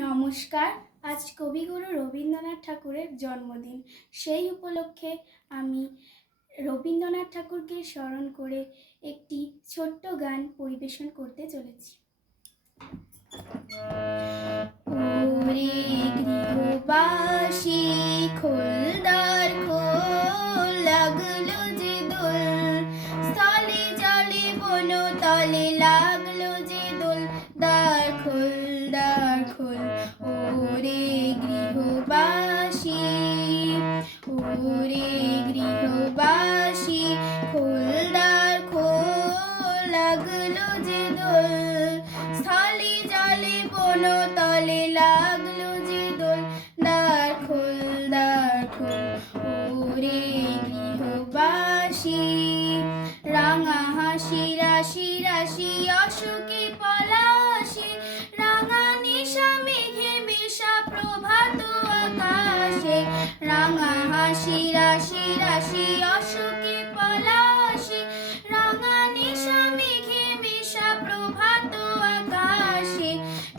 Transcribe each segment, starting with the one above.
নমস্কার। আজ কবিগুরু রবীন্দ্রনাথ ঠাকুরের জন্মদিন। সেই উপলক্ষে আমি রবীন্দ্রনাথ ঠাকুরকে স্মরণ করে একটি ছোট্ট গান পরিবেশন করতে চলেছি। ওরে গৃহবাসী খোলদার খোল, লাগলো যে দোল, স্থলে জলে বন তলে লাগলো যে দোল, দ্বার খোল দ্বার খোল। ওরে গৃহবাসী, ওরে গৃহবাসী খোলদার খোল, লাগলো যে দোল, স্থলে জলে বন তলে লাগলো যে দোল, দ্বার খোল দ্বার খোল। ওরে গৃহবাসী রাঙা হাসি রাশি রাশি অশোকে পলাশে, রাঙা নিশা মেঘে মেশা প্রভাত আকাশে, রাঙা হাসি রাশি রাশি অশোকে পলাশে, রাঙা নিশা মেঘে মেশা প্রভাত আকাশে,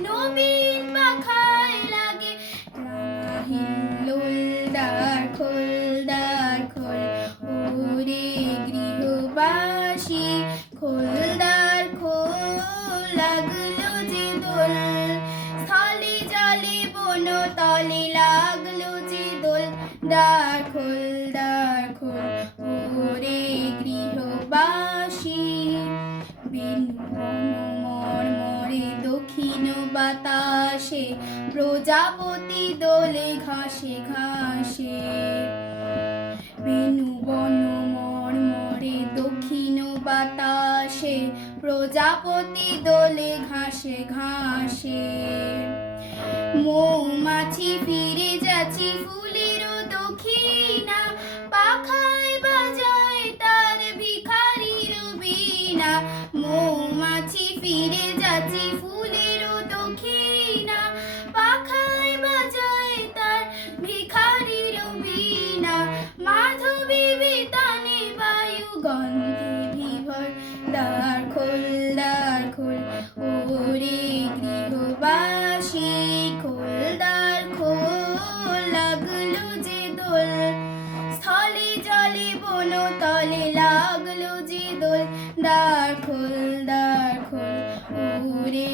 নবীন পাখায় লাগে রাঙা হিল্লোল, দ্বার খোল দ্বার খোল। ওরে গৃহবাসী খোল দ্বার খোল, লাগলো যে দোল, স্থলে জলে বন তলে লাগলো যে দোল, দ্বার খোল দ্বার খোল। ওরে গৃহবাসী বেনু মর্মরে দক্ষিণ বাতাসে, প্রজাপতি দোলে ঘাসে ঘাসে, বেনু বন মর্মরে দক্ষিণ বাতাসে, প্রজাপতি দোলে ঘাসে ঘাসে, মৌমাছি ফিরে যাচ্ছি ফুলের দক্ষিণা, পাখায় বাজায় তার ভিখারির বীণা, মৌমাছি ফিরে যাচ্ছি ফুলের দক্ষিণা, পাখায় বাজায় তার ভিখারির বীণা, মাধবী বেতানে বায়ু গন্ধে বিভোর, দ্বার খোল দ্বার খোল। ওরে গৃহবাসী খোল দ্বার খোল, লাগলো যে দোল, স্থলে জলে বন তলে লাগলো যে দোল, দ্বার খোল দ্বার খোল। ওরে